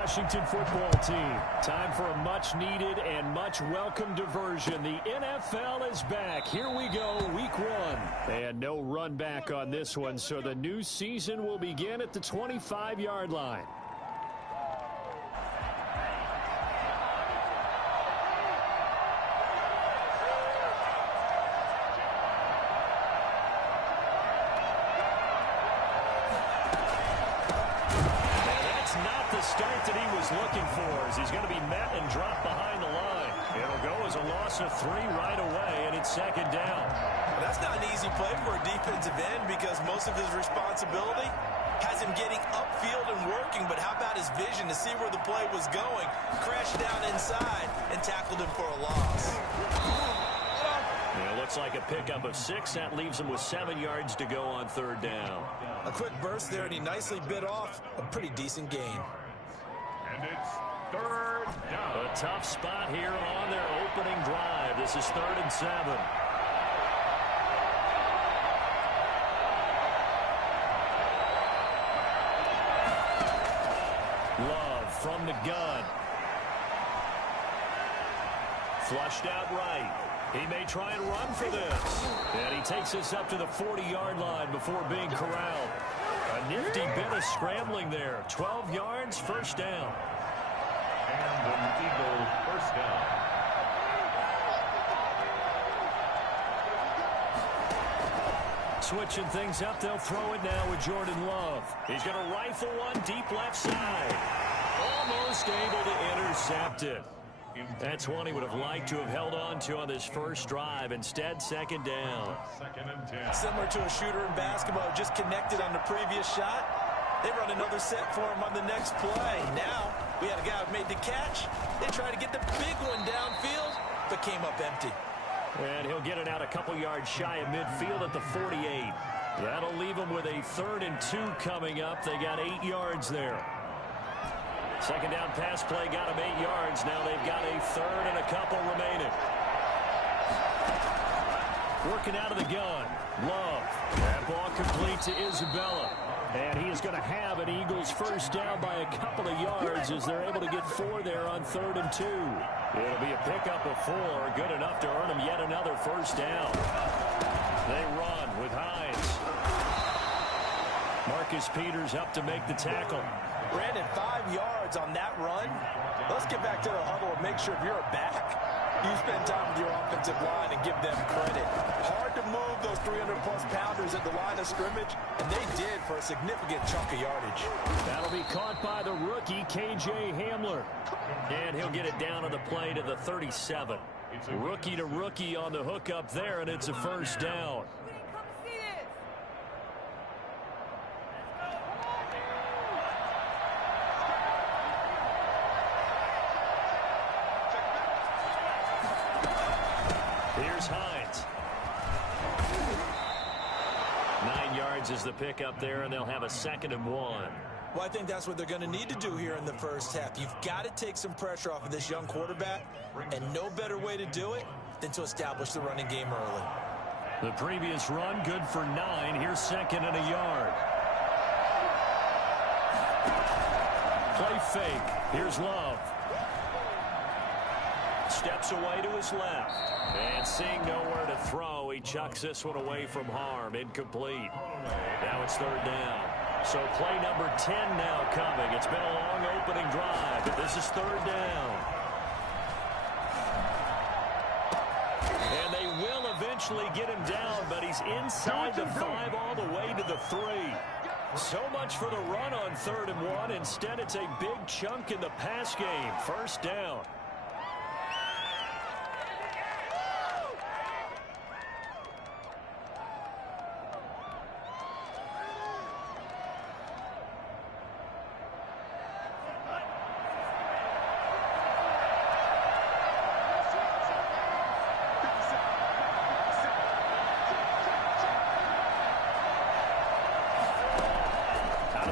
Washington football team. Time for a much-needed and much-welcome diversion. The NFL is back. Here we go, week 1. And no run back on this one, so the new season will begin at the 25-yard line. Start that he was looking for as he's going to be met and dropped behind the line. It'll go as a loss of 3 right away, and it's second down. Well, that's not an easy play for a defensive end because most of his responsibility has him getting upfield and working, but how about his vision to see where the play was going, crashed down inside, and tackled him for a loss. It looks like a pickup of 6. That leaves him with 7 yards to go on third down. A quick burst there, and he nicely bit off a pretty decent gain. And it's third down. A tough spot here on their opening drive. This is 3rd and 7. Love from the gun. Flushed out right. He may try and run for this. And he takes us up to the 40-yard line before being corralled. A nifty bit of scrambling there. 12 yards, first down. And the Eagles first down. Switching things up, they'll throw it now with Jordan Love. He's going to rifle one deep left side. Almost able to intercept it. That's one he would have liked to have held on to on this first drive. Instead, second down. 2nd and 10. Similar to a shooter in basketball, just connected on the previous shot. They run another set for him on the next play. Now, we had a guy who made the catch. They tried to get the big one downfield, but came up empty. And he'll get it out a couple yards shy of midfield at the 48. That'll leave him with a 3rd and 2 coming up. They got 8 yards there. Second down pass play got him 8 yards. Now they've got a 3rd and a couple remaining. Working out of the gun. Love. That ball complete to Isabella. And he is going to have an Eagles first down by a couple of yards as they're able to get 4 there on 3rd and 2. It'll be a pickup of 4. Good enough to earn him yet another first down. They run with Hines. Marcus Peters up to make the tackle. Brandon, 5 yards on that run. Let's get back to the huddle and make sure if you're a back, you spend time with your offensive line and give them credit. Hard to move those 300-plus pounders at the line of scrimmage, and they did for a significant chunk of yardage. That'll be caught by the rookie, K.J. Hamler. And he'll get it down on the play to the 37. Rookie to rookie on the hook up there, and it's a first down. Here's Hines. 9 yards is the pickup there, and they'll have a 2nd and 1. Well, I think that's what they're going to need to do here in the first half. You've got to take some pressure off of this young quarterback, and no better way to do it than to establish the running game early. The previous run, good for 9. Here's 2nd and a yard. Play fake. Here's Love. Steps away to his left. And seeing nowhere to throw, he chucks this one away from harm. Incomplete. Now it's 3rd down. So play number 10 now coming. It's been a long opening drive, but this is 3rd down. And they will eventually get him down, but he's inside the 5 all the way to the 3. So much for the run on 3rd and 1. Instead, it's a big chunk in the pass game. First down.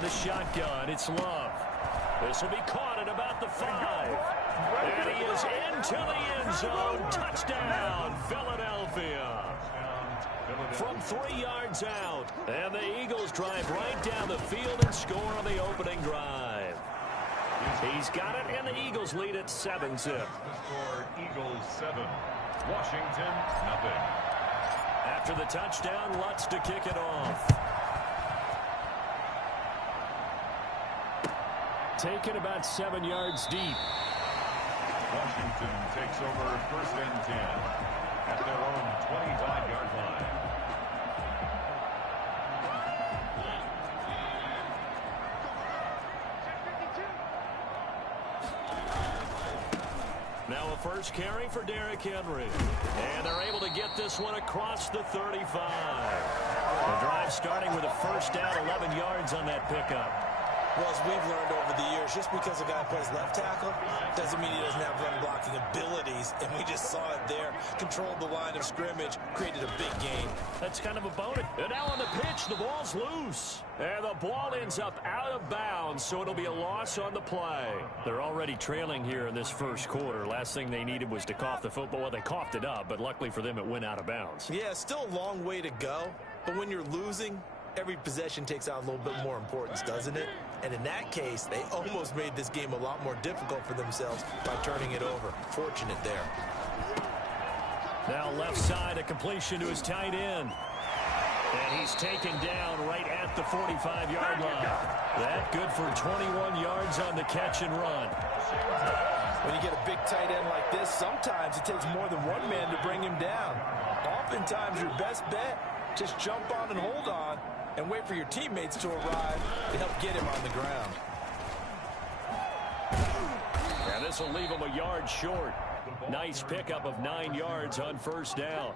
The shotgun, it's Love. This will be caught at about the 5. And he is into the end zone. Touchdown, Philadelphia. From 3 yards out. And the Eagles drive right down the field and score on the opening drive. He's got it, and the Eagles lead at 7-zip. The score, Eagles 7, Washington 0. After the touchdown, Lutz to kick it off. Taken about 7 yards deep. Washington takes over 1st and 10 at their own 25-yard line. Now a first carry for Derrick Henry. And they're able to get this one across the 35. The drive starting with a first down, 11 yards on that pickup. Well, as we've learned over the years, just because a guy plays left tackle doesn't mean he doesn't have run-blocking abilities, and we just saw it there. Controlled the line of scrimmage, created a big gain. That's kind of a bonus. And now on the pitch, the ball's loose. And the ball ends up out of bounds, so it'll be a loss on the play. They're already trailing here in this first quarter. Last thing they needed was to cough the football. Well, they coughed it up, but luckily for them, it went out of bounds. Yeah, still a long way to go, but when you're losing, every possession takes on a little bit more importance, doesn't it? And in that case, they almost made this game a lot more difficult for themselves by turning it over. Fortunate there. Now left side, a completion to his tight end. And he's taken down right at the 45-yard line. That good for 21 yards on the catch and run. When you get a big tight end like this, sometimes it takes more than one man to bring him down. Oftentimes, your best bet, just jump on and hold on and wait for your teammates to arrive to help get him on the ground. And this will leave him a yard short. Nice pickup of 9 yards on first down.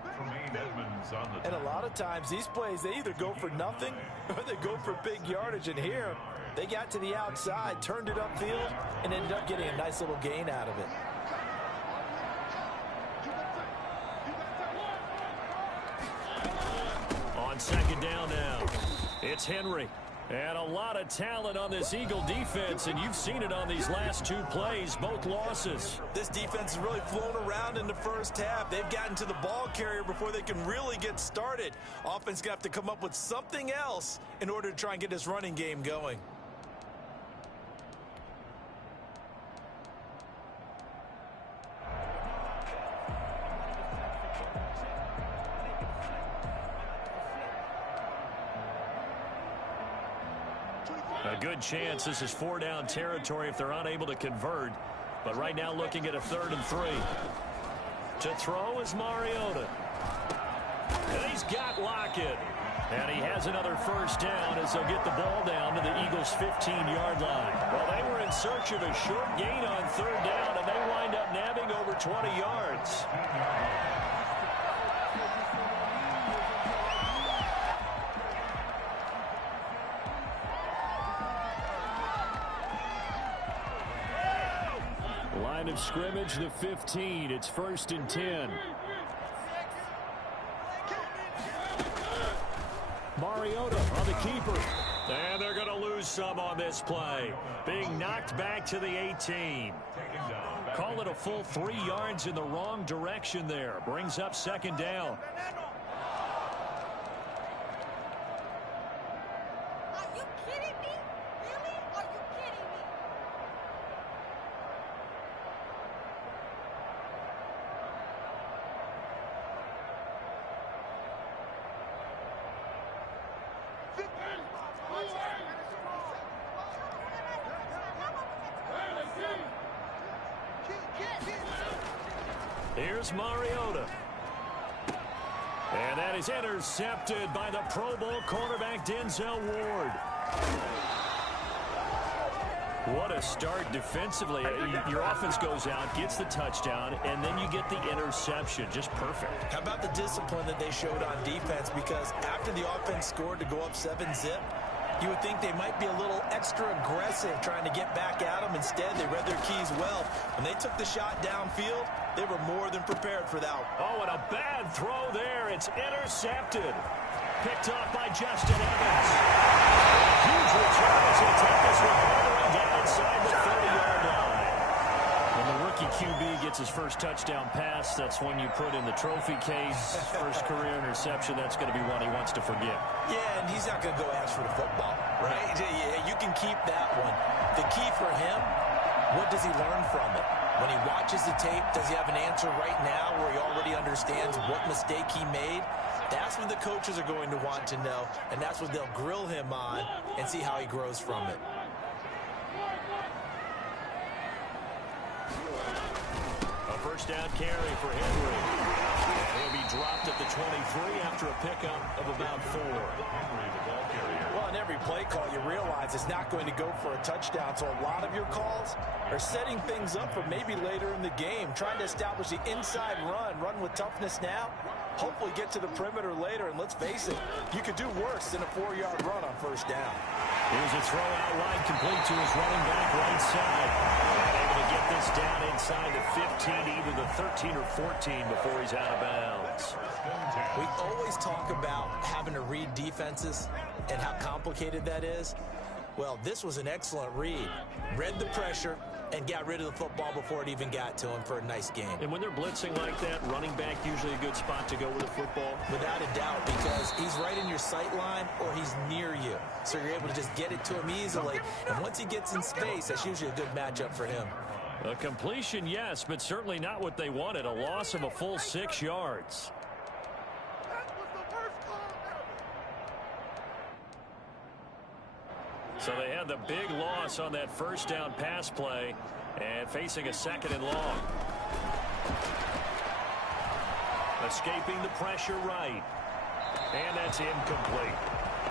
And a lot of times these plays, they either go for nothing or they go for big yardage. And here, they got to the outside, turned it upfield, and ended up getting a nice little gain out of it. On second down now, it's Henry. And a lot of talent on this Eagle defense, and you've seen it on these last 2 plays, both losses. This defense has really flown around in the first half. They've gotten to the ball carrier before they can really get started. Offense going to have to come up with something else in order to try and get this running game going. A good chance this is 4-down territory if they're unable to convert. But right now looking at a 3rd and 3. To throw is Mariota. And he's got Lockett. And he has another first down as they'll get the ball down to the Eagles' 15-yard line. Well, they were in search of a short gain on 3rd down, and they wind up nabbing over 20 yards. Line of scrimmage, the 15. It's 1st and 10. Mariota on the keeper. And they're going to lose some on this play. Being knocked back to the 18. Call it a full 3 yards in the wrong direction there. Brings up 2nd down. Are you kidding me? Really? Are you kidding me? Here's Mariota. And that is intercepted by the Pro Bowl cornerback Denzel Ward. What a start defensively. Your offense goes out, gets the touchdown, and then you get the interception. Just perfect. How about the discipline that they showed on defense? Because after the offense scored to go up 7-zip, you would think they might be a little extra aggressive trying to get back at them. Instead, they read their keys well. When they took the shot downfield, they were more than prepared for that. Oh, and a bad throw there. It's intercepted. Picked up by Justin Evans. Huge return as he'll take this one all the way down inside the 30-yard line. When the rookie QB gets his first touchdown pass, that's when you put in the trophy case. First career interception, that's going to be one he wants to forget. Yeah, and he's not going to go ask for the football, right? Yeah, you can keep that one. The key for him What does he learn from it? When he watches the tape, does he have an answer right now where he already understands what mistake he made? That's what the coaches are going to want to know, and that's what they'll grill him on and see how he grows from it. A first down carry for Henry. And he'll be dropped at the 23 after a pickup of about 4. Well, in every play call, you realize it's not going to go for a touchdown, so a lot of your calls are setting things up for maybe later in the game, trying to establish the inside run with toughness now, hopefully get to the perimeter later, and let's face it, you could do worse than a 4-yard run on first down. Here's a throw out wide, complete to his running back right side. And able to get this down inside the 15, either the 13 or 14 before he's out of bounds. We always talk about having to read defenses and how complicated that is. Well, this was an excellent read. Read the pressure and got rid of the football before it even got to him for a nice game. And when they're blitzing like that, running back usually a good spot to go with the football? Without a doubt, because he's right in your sight line or he's near you. So you're able to just get it to him easily. And once he gets in space, that's usually a good matchup for him. A completion, yes, but certainly not what they wanted. A loss of a full 6 yards. So they had the big loss on that first down pass play and facing a 2nd and long. Escaping the pressure right. And that's incomplete.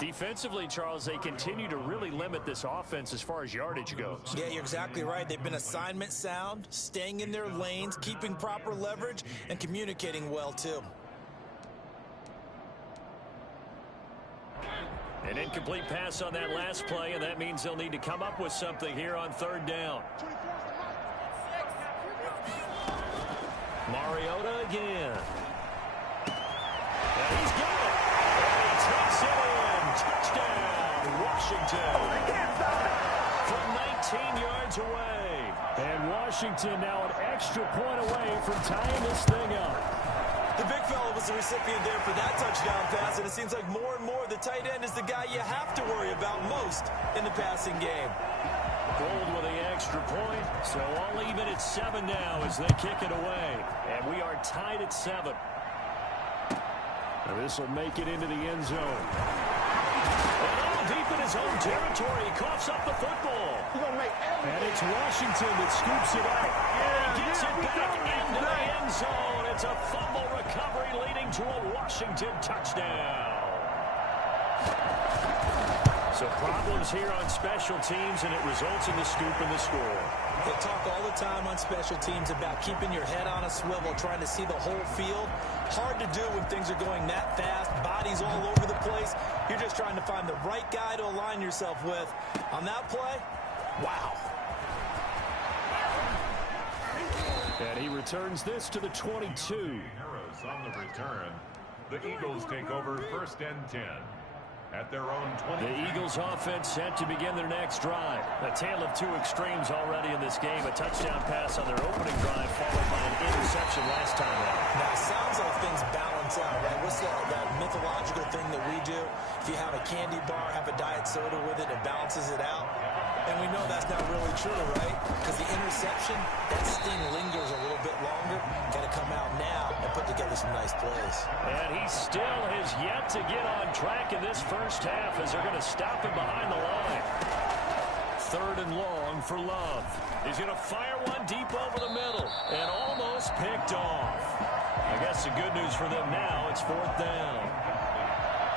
Defensively, Charles, they continue to really limit this offense as far as yardage goes. Yeah, you're exactly right. They've been assignment sound, staying in their lanes, keeping proper leverage, and communicating well, too. An incomplete pass on that last play, and that means they'll need to come up with something here on 3rd down. Mariota again. And he's got it. And he takes it in. Touchdown, Washington. From 19 yards away. And Washington now an extra point away from tying this thing up. The big fella was the recipient there for that touchdown pass, and it seems like more and more the tight end is the guy you have to worry about most in the passing game. Gold with the extra point, so all even at 7 now as they kick it away. And we are tied at 7. Now this will make it into the end zone. And all deep in his own territory, he coughs up the football. And it's Washington that scoops it up. And he gets it back into the end zone. It's a fumble recovery leading to a Washington touchdown. So problems here on special teams, and it results in the scoop and the score. They talk all the time on special teams about keeping your head on a swivel, trying to see the whole field. Hard to do when things are going that fast, bodies all over the place. You're just trying to find the right guy to align yourself with. On that play, wow. And he returns this to the 22. Harris on the return. The Eagles take over 1st and 10. At their own 20. The Eagles offense set to begin their next drive. A tale of two extremes already in this game. A touchdown pass on their opening drive followed by an interception last time out. Now, it sounds like things balance out, right? What's that mythological thing that we do? If you have a candy bar, have a diet soda with it, it balances it out. And we know that's not really true, right? Because the interception, that sting lingers a little bit longer. Got to come out now and put together some nice plays. And he still has yet to get on track in this first half as they're going to stop him behind the line. 3rd and long for Love. He's going to fire one deep over the middle and almost picked off. I guess the good news for them now, it's 4th down.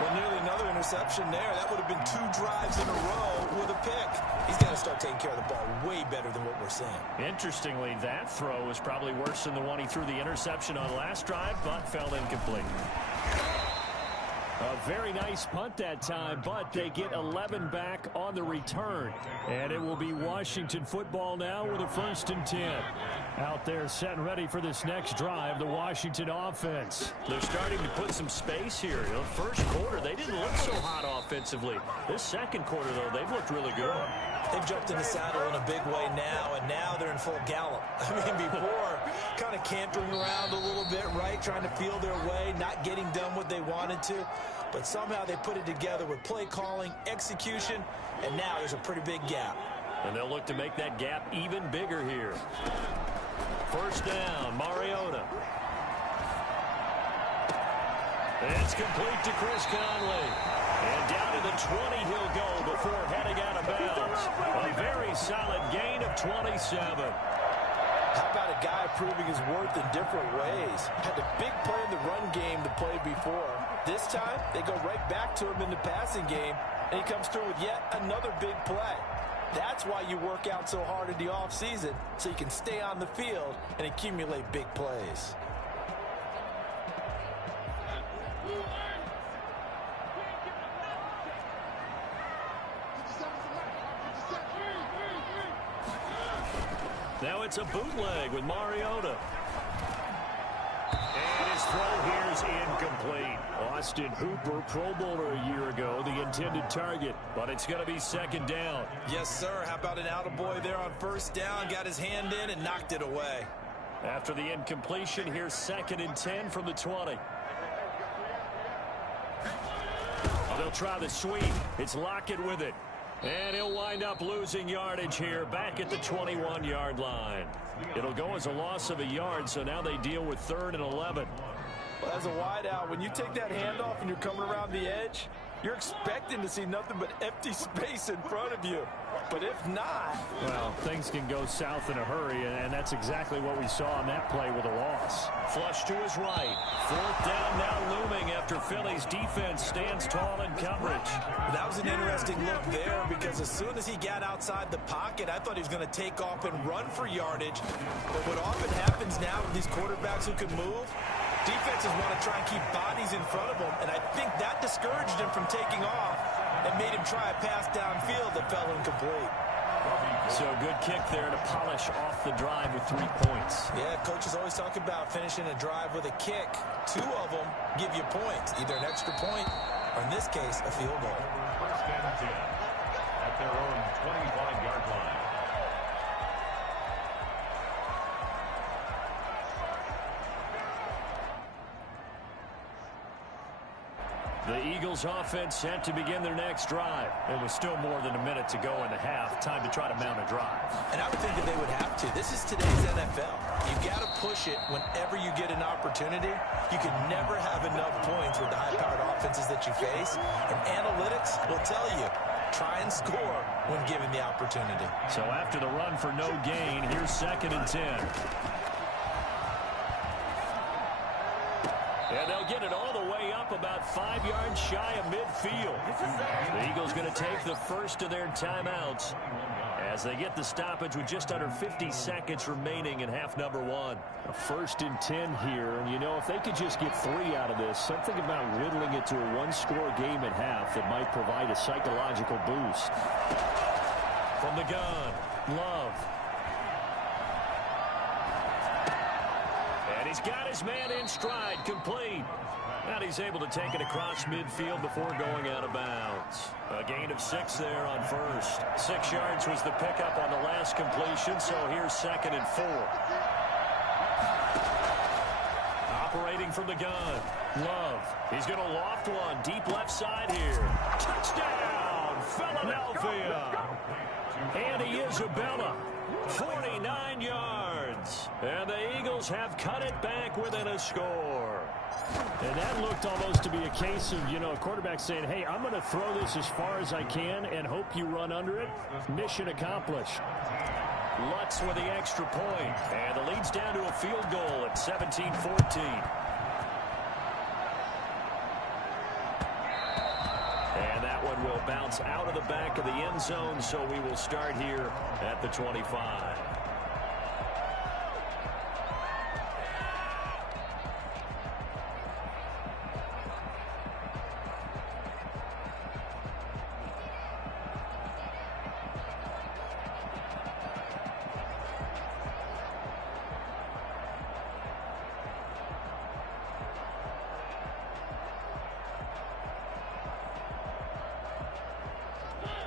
Well, nearly another interception there. That would have been 2 drives in a row with a pick. He's got to start taking care of the ball way better than what we're seeing. Interestingly, that throw was probably worse than the one he threw the interception on last drive, but fell incomplete. A very nice punt that time, but they get 11 back on the return. And it will be Washington football now with a 1st and 10. Out there set and ready for this next drive, the Washington offense. They're starting to put some space here. You know, first quarter, they didn't look so hot offensively. This second quarter, though, they've looked really good. They've jumped in the saddle in a big way now, and now they're in full gallop. I mean, before, kind of cantering around a little bit, right, trying to feel their way, not getting done what they wanted to. But somehow they put it together with play calling, execution, and now there's a pretty big gap. And they'll look to make that gap even bigger here. First down, Mariota. It's complete to Chris Conley. And down to the 20 he'll go before heading out of bounds. A very solid gain of 27. How about a guy proving his worth in different ways? Had a big play in the run game to play before. This time, they go right back to him in the passing game, and he comes through with yet another big play. That's why you work out so hard in the offseason, so you can stay on the field and accumulate big plays. Now it's a bootleg with Mariota. And his throw here is incomplete. Austin Hooper, Pro Bowler a year ago, the intended target. But it's going to be second down. Yes, sir. How about an attaboy there on first down? Got his hand in and knocked it away. After the incompletion, here's 2nd and 10 from the 20. Oh, they'll try the sweep. It's Lockett with it. And he'll wind up losing yardage here back at the 21-yard line. It'll go as a loss of a yard, so now they deal with 3rd and 11. Well, as a wideout, when you take that handoff and you're coming around the edge, you're expecting to see nothing but empty space in front of you. But if not... Well, things can go south in a hurry, and that's exactly what we saw on that play with a loss. Flush to his right. 4th down now looming after Philly's defense stands tall in coverage. That was an interesting look there because as soon as he got outside the pocket, I thought he was going to take off and run for yardage. But what often happens now with these quarterbacks who can move, defenses want to try and keep bodies in front of them, and I think that discouraged him from taking off and made him try a pass downfield that fell incomplete. So good kick there to polish off the drive with 3 points. Yeah, coaches always talk about finishing a drive with a kick. 2 of them give you points, either an extra point or, in this case, a field goal. First and 10 at their own 25-yard line. The Eagles offense set to begin their next drive. It was still more than a minute to go in the half. Time to try to mount a drive. And I would think that they would have to. This is today's NFL. You got to push it whenever you get an opportunity. You can never have enough points with the high-powered offenses that you face. And analytics will tell you, try and score when given the opportunity. So after the run for no gain, here's 2nd and 10. And they'll get it all the way up about 5 yards shy of midfield. The Eagles going to take the first of their timeouts as they get the stoppage with just under 50 seconds remaining in half number 1. A 1st and 10 here, and you know, if they could just get 3 out of this, something about whittling it to a one-score game at half that might provide a psychological boost. From the gun, Love. And he's got his man in stride, complete. And he's able to take it across midfield before going out of bounds. A gain of 6 there on first. 6 yards was the pickup on the last completion, so here's 2nd and 4. Operating from the gun, Love. He's going to loft one deep left side here. Touchdown, Philadelphia. Andy Isabella, 49 yards. And the Eagles have cut it back within a score. And that looked almost to be a case of, you know, a quarterback saying, hey, I'm going to throw this as far as I can and hope you run under it. Mission accomplished. Lutz with the extra point. And the lead's down to a field goal at 17-14. And that one will bounce out of the back of the end zone, so we will start here at the 25.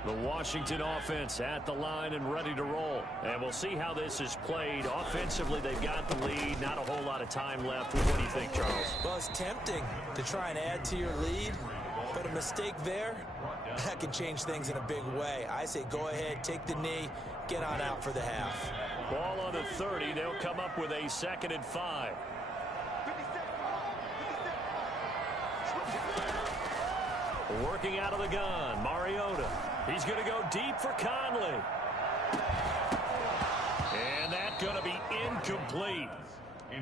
The Washington offense at the line and ready to roll. And we'll see how this is played. Offensively, they've got the lead. Not a whole lot of time left. What do you think, Charles? Well, it's tempting to try and add to your lead, but a mistake there that can change things in a big way. I say go ahead, take the knee, get on out for the half. Ball on the 30. They'll come up with a 2nd and 5. Working out of the gun, Mariota. He's going to go deep for Conley. And that's going to be incomplete.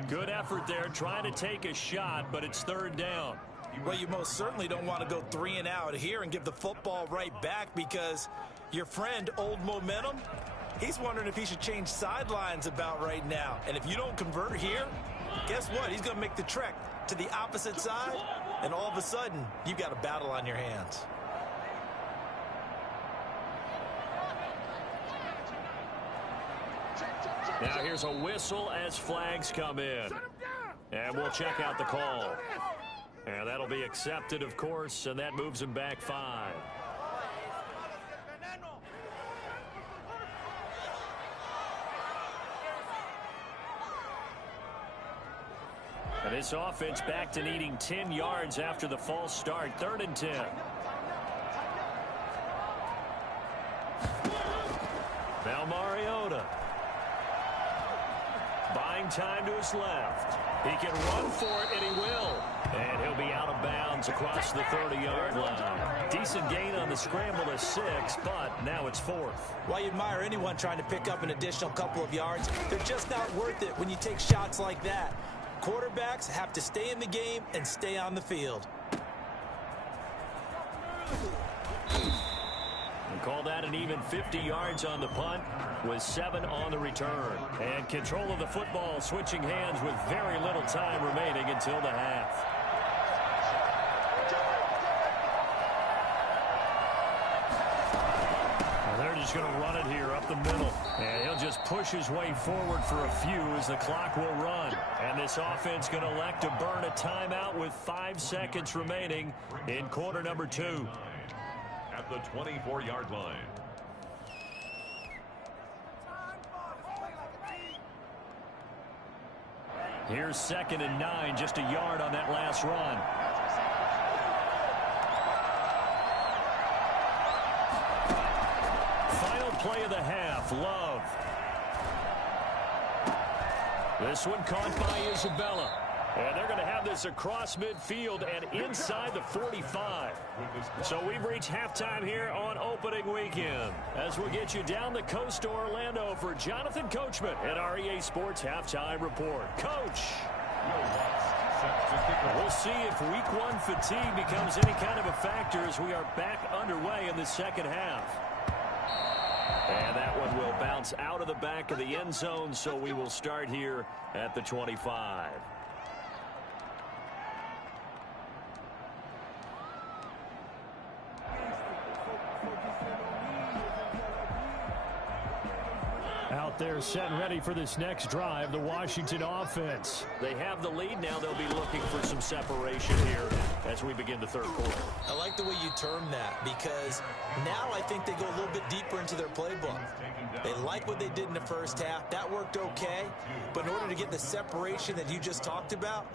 Good effort there, trying to take a shot, but it's 3rd down. Well, you most certainly don't want to go 3 and out here and give the football right back, because your friend, Old Momentum, he's wondering if he should change sidelines about right now. And if you don't convert here, guess what? He's going to make the trek to the opposite side, and all of a sudden, you've got a battle on your hands. Now here's a whistle as flags come in. And we'll check out the call. And that'll be accepted, of course, and that moves him back 5. And this offense back to needing 10 yards after the false start. 3rd and 10. Now Mariota. Buying time to his left. He can run for it, and he will. And he'll be out of bounds across the 30-yard line. Decent gain on the scramble to 6, but now it's 4th. While you admire anyone trying to pick up an additional couple of yards, they're just not worth it when you take shots like that. Quarterbacks have to stay in the game and stay on the field. And call that an even 50 yards on the punt with 7 on the return. And control of the football switching hands with very little time remaining until the half. And they're just going to run it here up the middle. And he'll just push his way forward for a few as the clock will run. And this offense going to elect to burn a timeout with 5 seconds remaining in quarter number 2. At the 24-yard line. Here's 2nd and 9, just a yard on that last run. Final play of the half, Love. This one caught by Isabella. And they're going to have this across midfield and inside the 45. So we've reached halftime here on opening weekend. As we'll get you down the coast to Orlando for Jonathan Coachman at our EA Sports Halftime Report. Coach. We'll see if week 1 fatigue becomes any kind of a factor as we are back underway in the second half. And that one will bounce out of the back of the end zone, so we will start here at the 25. Out there set and ready for this next drive, the Washington offense. They have the lead now. They'll be looking for some separation here as we begin the 3rd quarter. I like the way you term that, because now I think they go a little bit deeper into their playbook. They like what they did in the first half. That worked okay. But in order to get the separation that you just talked about,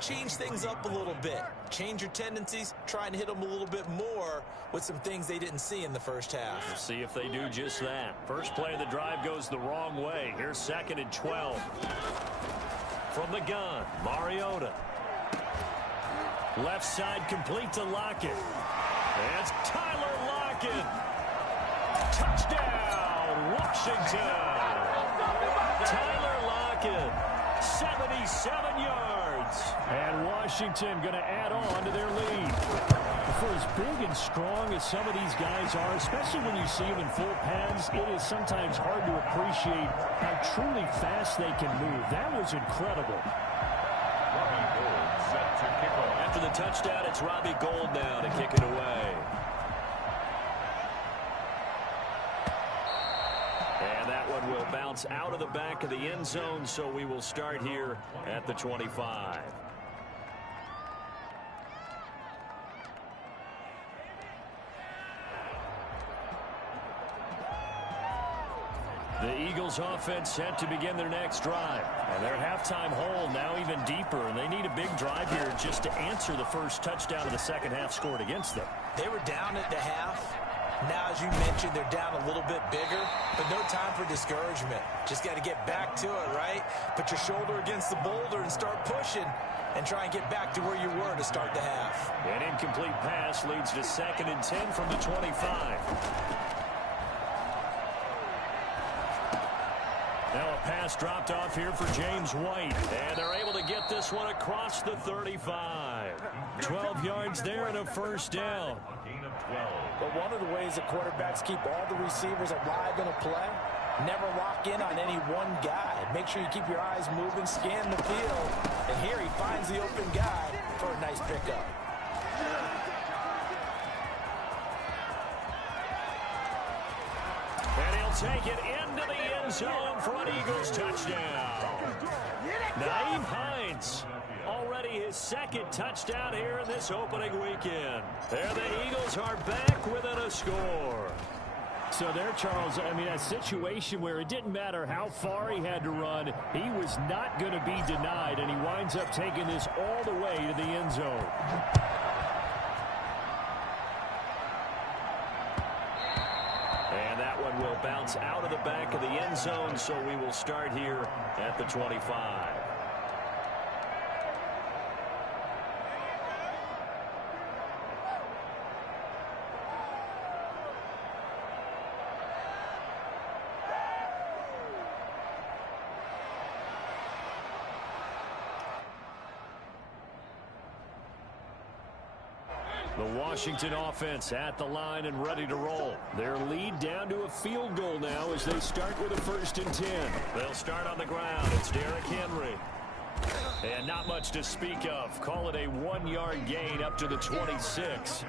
change things up a little bit. Change your tendencies. Try and hit them a little bit more with some things they didn't see in the first half. We'll see if they do just that. First play of the drive goes the wrong way. Here's 2nd and 12. From the gun, Mariota. Left side complete to Lockett. It's Tyler Lockett. Touchdown, Washington. Tyler Lockett, 77 yards. And Washington going to add on to their lead. For as big and strong as some of these guys are, especially when you see them in full pads, it is sometimes hard to appreciate how truly fast they can move. That was incredible. After the touchdown, it's Robbie Gould now to kick it away. And that one will bounce out of the back of the end zone, so we will start here at the 25. The Eagles offense set to begin their next drive. And their halftime hole now even deeper, and they need a big drive here just to answer the first touchdown of the second half scored against them. They were down at the half. Now, as you mentioned, they're down a little bit bigger, but no time for discouragement. Just got to get back to it, right? Put your shoulder against the boulder and start pushing and try and get back to where you were to start the half. An incomplete pass leads to 2nd and 10 from the 25. Now a pass dropped off here for James White. And they're able to get this one across the 35. 12 yards there and a first down. But one of the ways that quarterbacks keep all the receivers alive in a play, never lock in on any one guy. Make sure you keep your eyes moving, scan the field. And here he finds the open guy for a nice pickup. And he'll take it into the end zone for an Eagles touchdown. Nyheim Hines, already his 2nd touchdown here in this opening weekend. There the Eagles are back within a score. So there, Charles, I mean, a situation where it didn't matter how far he had to run, he was not going to be denied, and he winds up taking this all the way to the end zone. And that one will bounce out of the back of the end zone, so we will start here at the 25. The Washington offense at the line and ready to roll. Their lead down to a field goal now as they start with a 1st and 10. They'll start on the ground. It's Derrick Henry. And not much to speak of. Call it a 1-yard gain up to the 26.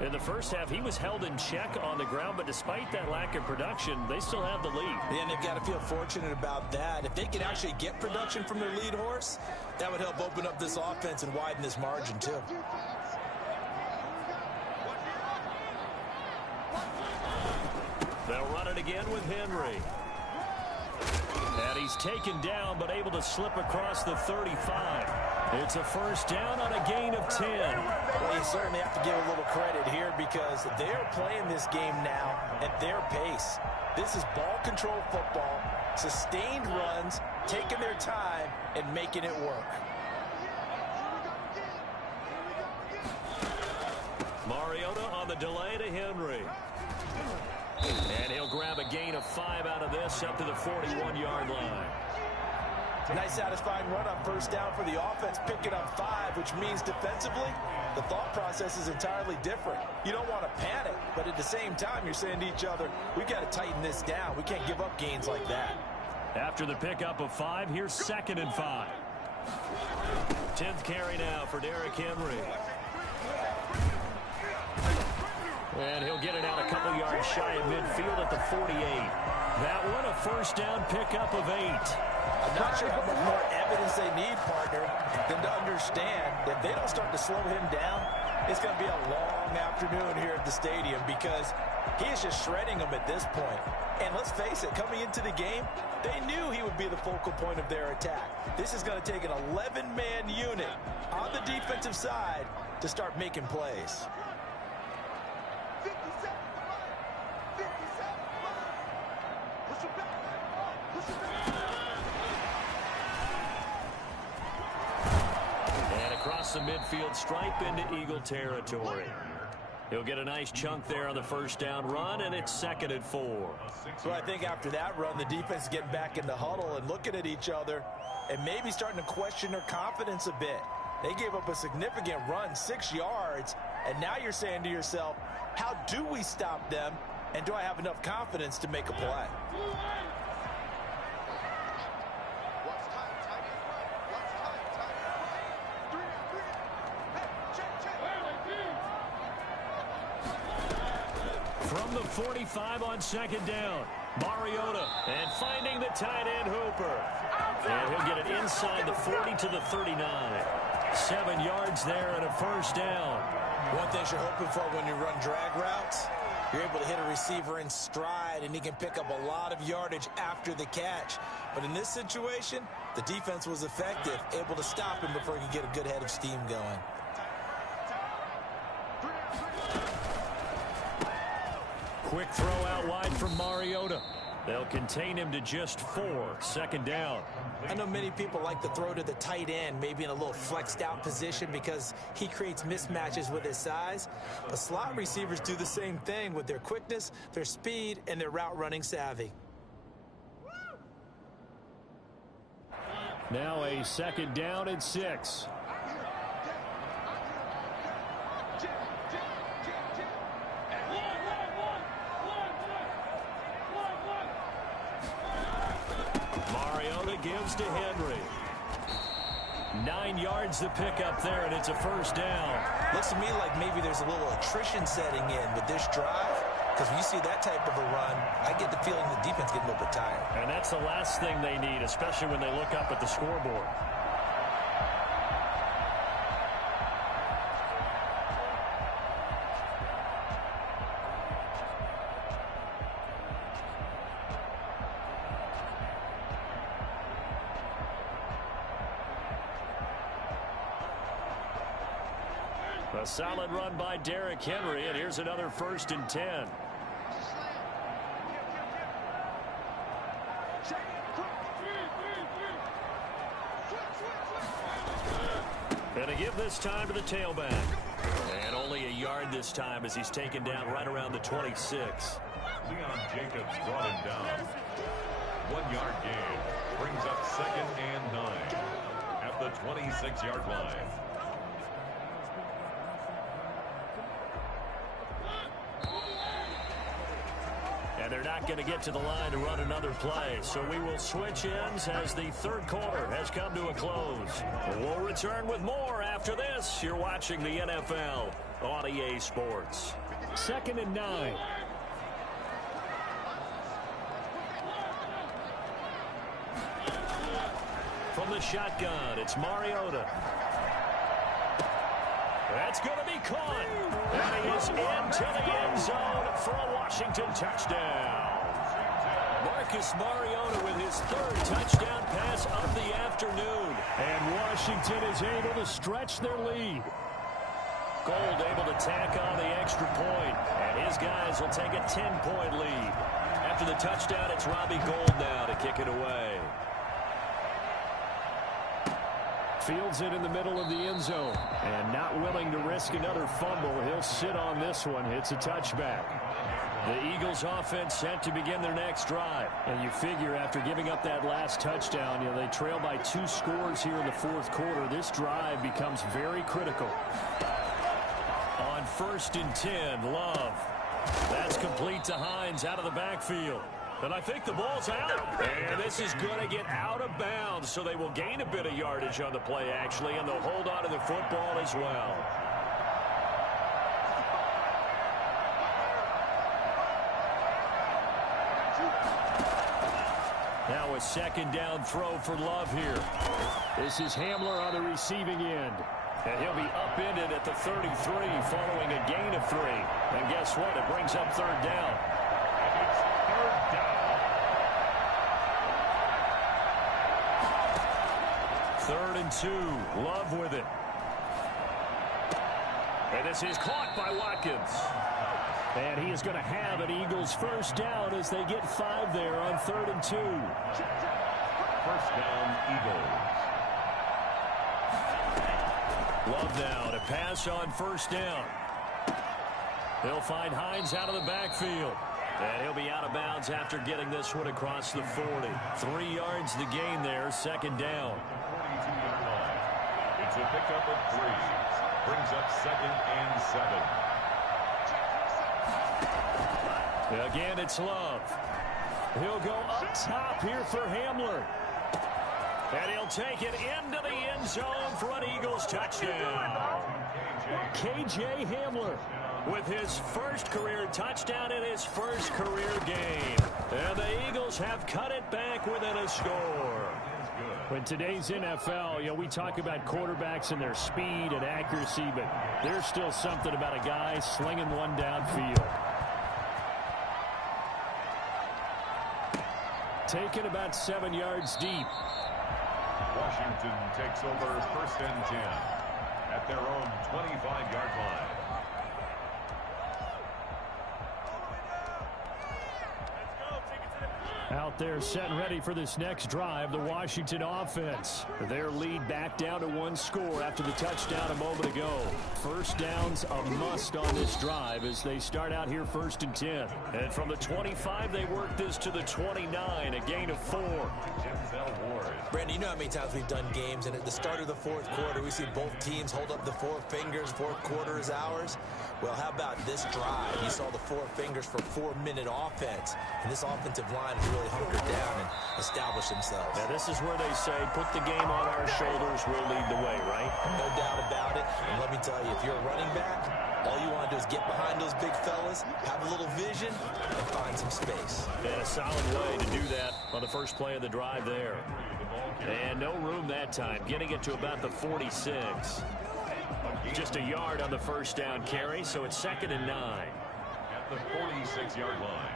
In the first half, he was held in check on the ground, but despite that lack of production, they still have the lead. Yeah, and they've got to feel fortunate about that. If they can actually get production from their lead horse, that would help open up this offense and widen this margin, too. They'll run it again with Henry. And he's taken down, but able to slip across the 35. It's a first down on a gain of 10. Well, you certainly have to give a little credit here because they're playing this game now at their pace. This is ball control football, sustained runs, taking their time, and making it work. Mariota on the delay to Henry. And he'll grab a gain of 5 out of this up to the 41-yard line. Nice satisfying run on first down for the offense, picking up 5, which means defensively, the thought process is entirely different. You don't want to panic, but at the same time, you're saying to each other, we've got to tighten this down. We can't give up gains like that. After the pickup of 5, here's 2nd and 5. 10th carry now for Derrick Henry. And he'll get it out a couple yards shy of midfield at the 48. That one a first down pickup of 8. I'm not sure how much more evidence they need, partner, than to understand that if they don't start to slow him down, it's going to be a long afternoon here at the stadium because he is just shredding them at this point. And let's face it, coming into the game, they knew he would be the focal point of their attack. This is going to take an 11-man unit on the defensive side to start making plays. And across the midfield stripe into Eagle territory. He'll get a nice chunk there on the first down run, and it's 2nd and 4. So I think after that run, the defense is getting back in the huddle and looking at each other and maybe starting to question their confidence a bit. They gave up a significant run, 6 yards, and now you're saying to yourself, how do we stop them, and do I have enough confidence to make a play? From the 45 on 2nd down, Mariota, and finding the tight end Hooper. And he'll get it inside the 40 to the 39. 7 yards there and a first down. One thing you're hoping for when you run drag routes, you're able to hit a receiver in stride, and he can pick up a lot of yardage after the catch. But in this situation, the defense was effective, able to stop him before he could get a good head of steam going. Quick throw out wide from Mariota. They'll contain him to just 4. Second down. I know many people like to throw to the tight end, maybe in a little flexed out position because he creates mismatches with his size. But slot receivers do the same thing with their quickness, their speed, and their route running savvy. Now a second down and 6. Mariota gives to Henry. 9 yards to pick up there, and it's a first down. Looks to me like maybe there's a little attrition setting in with this drive, because when you see that type of a run, I get the feeling the defense getting a little bit tired. And that's the last thing they need, especially when they look up at the scoreboard. A solid run by Derrick Henry, and here's another 1st and 10. And to give this time to the tailback. And only a yard this time as he's taken down right around the 26. Leon Jacobs brought him down. 1-yard gain. Brings up 2nd and 9 at the 26-yard line. And they're not going to get to the line to run another play. So we will switch ends as the third quarter has come to a close. We'll return with more after this. You're watching the NFL on EA Sports. 2nd and 9. From the shotgun, it's Mariota. That's going to be caught. And he is into the end zone for a Washington touchdown. Marcus Mariota with his 3rd touchdown pass of the afternoon. And Washington is able to stretch their lead. Gold able to tack on the extra point. And his guys will take a 10-point lead. After the touchdown, it's Robbie Gould now to kick it away. Fields it in the middle of the end zone. And not willing to risk another fumble. He'll sit on this one. It's a touchback. The Eagles offense set to begin their next drive. And you figure after giving up that last touchdown, they trail by 2 scores here in the 4th quarter. This drive becomes very critical. On 1st and 10, Love. That's complete to Hines out of the backfield. And I think the ball's out. And this is going to get out of bounds, so they will gain a bit of yardage on the play, actually, and they'll hold on to the football as well. Now a 2nd down throw for Love here. This is Hamler on the receiving end. And he'll be upended at the 33 following a gain of 3. And guess what? It brings up 3rd down. 3rd and 2. Love with it. And this is caught by Watkins. And he is going to have an Eagles first down as they get 5 there on 3rd and 2. First down, Eagles. Love now to pass on 1st down. He'll find Hines out of the backfield. And he'll be out of bounds after getting this one across the 40. 3 yards to gain there, 2nd down. 42-yard line. It's a pickup of 3. Brings up 2nd and 7. Again, it's Love. He'll go up top here for Hamler. And he'll take it into the end zone for an Eagles touchdown. KJ Hamler with his first career touchdown in his first career game. And the Eagles have cut it back within a score. In today's NFL, we talk about quarterbacks and their speed and accuracy, but there's still something about a guy slinging one downfield. Taken about 7 yards deep. Washington takes over 1st and 10 at their own 25-yard line. Out there set and ready for this next drive, the Washington offense. Their lead back down to one score after the touchdown a moment ago. First down's a must on this drive as they start out here 1st and 10. And from the 25, they work this to the 29, a gain of 4. Brandon, you know how many times we've done games, and at the start of the fourth quarter, we see both teams hold up the four fingers, fourth quarter is ours. Well, how about this drive? You saw the four fingers for 4-minute offense, and this offensive line has really hunkered down and established themselves. Now, this is where they say, put the game on our shoulders, we'll lead the way, right? No doubt about it. And let me tell you, if you're a running back, all you want to do is get behind those big fellas, have a little vision, and find some space. And a solid way to do that on the first play of the drive there. And no room that time, getting it to about the 46. Just a yard on the first down carry, so it's 2nd and 9. At the 46-yard line.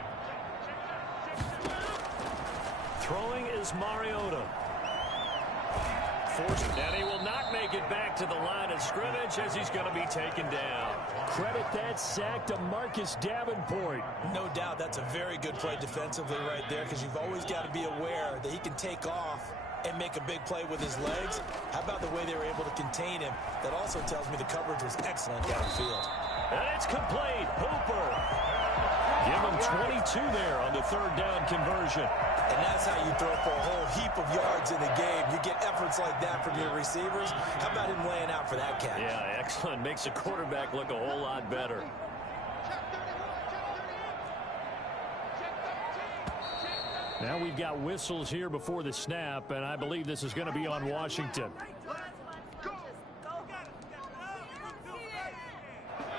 Throwing is Mariota. Forced, and he will not make it back to the line of scrimmage as he's going to be taken down. Credit that sack to Marcus Davenport. No doubt that's a very good play defensively right there, because you've always got to be aware that he can take off and make a big play with his legs. How about the way they were able to contain him? That also tells me the coverage was excellent downfield. And it's complete. Hooper. Give him 22 there on the 3rd down conversion. And that's how you throw for a whole heap of yards in the game. You get efforts like that from your receivers. How about him laying out for that catch? Yeah, excellent. Makes the quarterback look a whole lot better. Now we've got whistles here before the snap, and I believe this is going to be on Washington.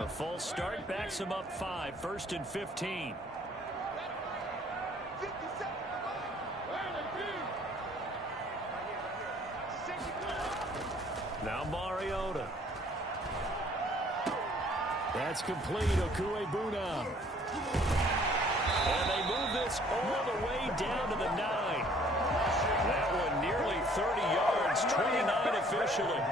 A false start backs him up 5, 1st and 15. Now Mariota. That's complete. Okuegbuna. And they move this all the way down to the 9. That one nearly 30 yards, 29 officially.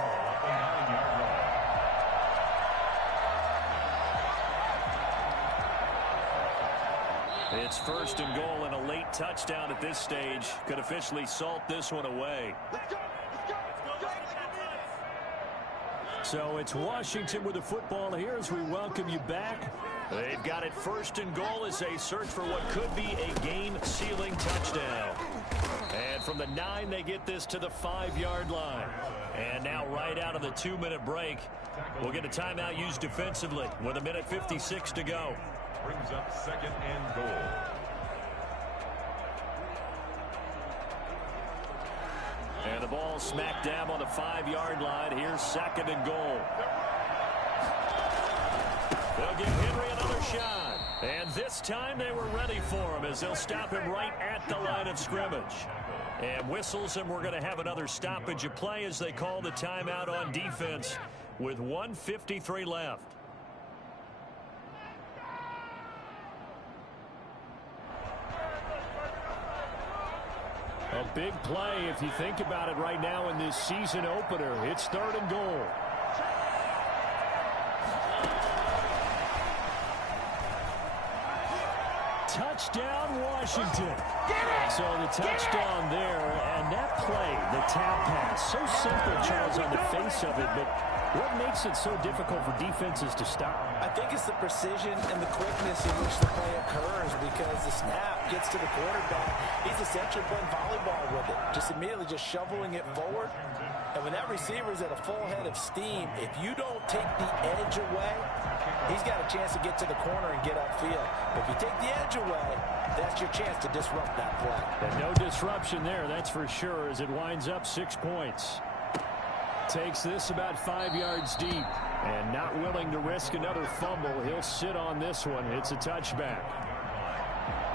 It's 1st and goal, and a late touchdown at this stage could officially salt this one away. So it's Washington with the football here as we welcome you back. They've got it 1st and goal as they search for what could be a game-sealing touchdown. And from the 9, they get this to the 5-yard line. And now right out of the 2-minute break, we'll get a timeout used defensively with 1:56 to go. Brings up 2nd and goal. And the ball smack dab on the 5-yard line. Here's 2nd and goal. They'll give Henry another shot. And this time they were ready for him as they'll stop him right at the line of scrimmage. And whistles, and we're going to have another stoppage of play as they call the timeout on defense with 1:53 left. A big play if you think about it right now in this season opener. It's 3rd and goal. Touchdown, Washington. So the touchdown there, and that play, the tap pass, so simple, Charles, on the face of it, but what makes it so difficult for defenses to stop? I think it's the precision and the quickness in which the play occurs, because the snap gets to the quarterback. He's essentially playing volleyball with it, just immediately just shoveling it forward. And when that receiver's at a full head of steam, if you don't take the edge away, he's got a chance to get to the corner and get upfield. But if you take the edge away, that's your chance to disrupt that play. And no disruption there, that's for sure, as it winds up 6 points. Takes this about 5 yards deep. And not willing to risk another fumble, he'll sit on this one. It's a touchback.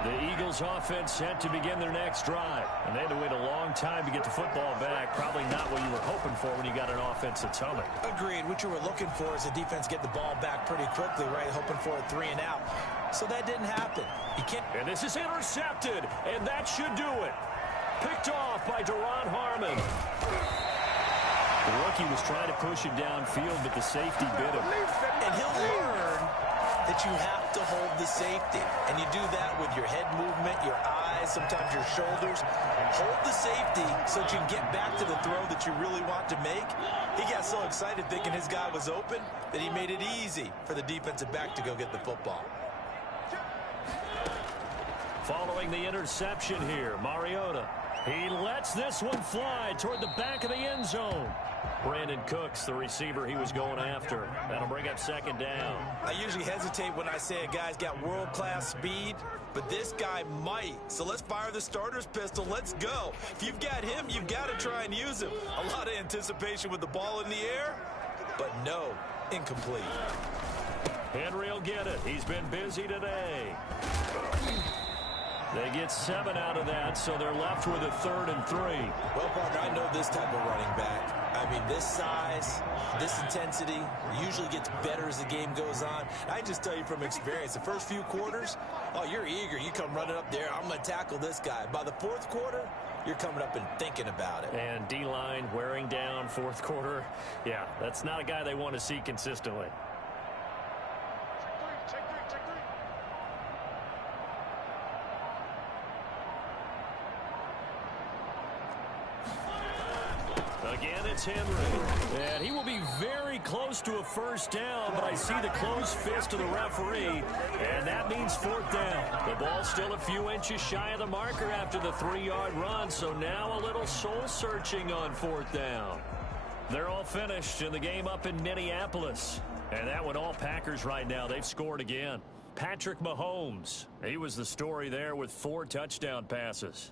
The Eagles offense set to begin their next drive. And they had to wait a long time to get the football back. Probably not what you were hoping for when you got an offense that's humming. Agreed. What you were looking for is the defense get the ball back pretty quickly, right? Hoping for a 3 and out. So that didn't happen. You can't. And this is intercepted. And that should do it. Picked off by Duron Harmon. The rookie was trying to push it downfield, but the safety bit him. And he'll learn that you have to hold the safety. And you do that with your head movement, your eyes, thighs, sometimes your shoulders. Hold the safety so that you can get back to the throw that you really want to make. He got so excited thinking his guy was open that he made it easy for the defensive back to go get the football. Following the interception here, Mariota. He lets this one fly toward the back of the end zone. Brandon Cooks, the receiver he was going after. That'll bring up second down. I usually hesitate when I say a guy's got world-class speed, but this guy might. So let's fire the starter's pistol. Let's go. If you've got him, you've got to try and use him. A lot of anticipation with the ball in the air, but no, incomplete. Henry will get it. He's been busy today. They get 7 out of that, so they're left with a 3rd and 3. Well, partner, I know this type of running back. I mean, this size, this intensity usually gets better as the game goes on. I just tell you from experience, the first few quarters, oh, you're eager. You come running up there, I'm going to tackle this guy. By the 4th quarter, you're coming up and thinking about it. And D-line wearing down 4th quarter. Yeah, that's not a guy they want to see consistently. Again, it's Henry. And he will be very close to a first down, but I see the closed fist of the referee, and that means 4th down. The ball's still a few inches shy of the marker after the 3-yard run, so now a little soul-searching on 4th down. They're all finished in the game up in Minneapolis. And that one all Packers right now. They've scored again. Patrick Mahomes, he was the story there with 4 touchdown passes.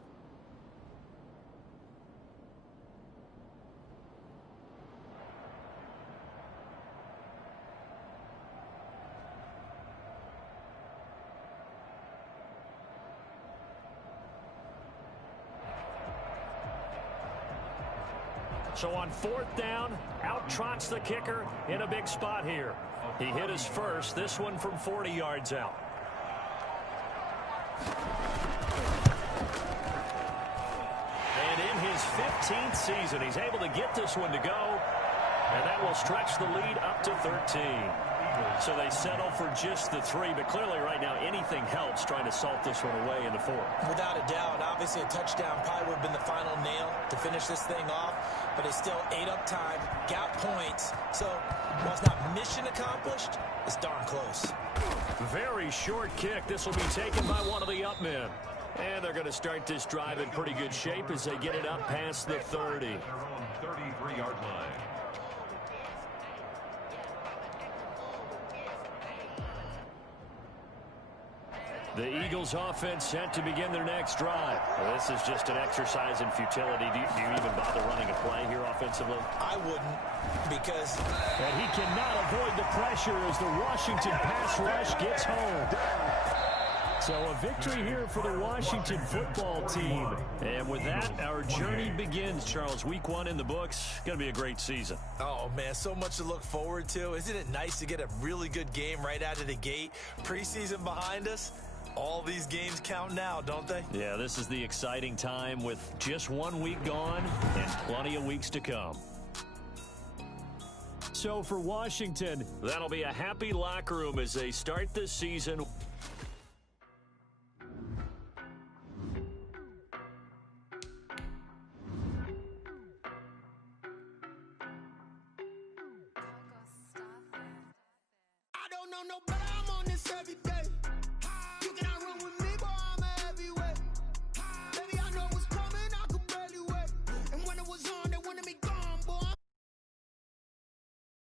So on 4th down, out trots the kicker in a big spot here. He hit his first, this one from 40 yards out. And in his 15th season, he's able to get this one to go. And that will stretch the lead up to 13. So they settle for just the 3, but clearly right now anything helps trying to salt this one away into 4. Without a doubt, obviously a touchdown probably would have been the final nail to finish this thing off, but it's still ate up time, got points, so while it's not mission accomplished, it's darn close. Very short kick. This will be taken by one of the up men. And they're going to start this drive in pretty good shape as they get it up past the 30. Their own 33-yard line. The Eagles offense set to begin their next drive. Well, this is just an exercise in futility. Do you even bother running a play here offensively? I wouldn't, because... And he cannot avoid the pressure as the Washington pass rush gets home. So a victory here for the Washington football team. And with that, our journey begins, Charles. Week 1 in the books. Going to be a great season. Oh, man, so much to look forward to. Isn't it nice to get a really good game right out of the gate? Preseason behind us. All these games count now, don't they? Yeah, this is the exciting time with just 1 week gone and plenty of weeks to come. So for Washington, that'll be a happy locker room as they start this season. I don't know no better, I'm on this every day.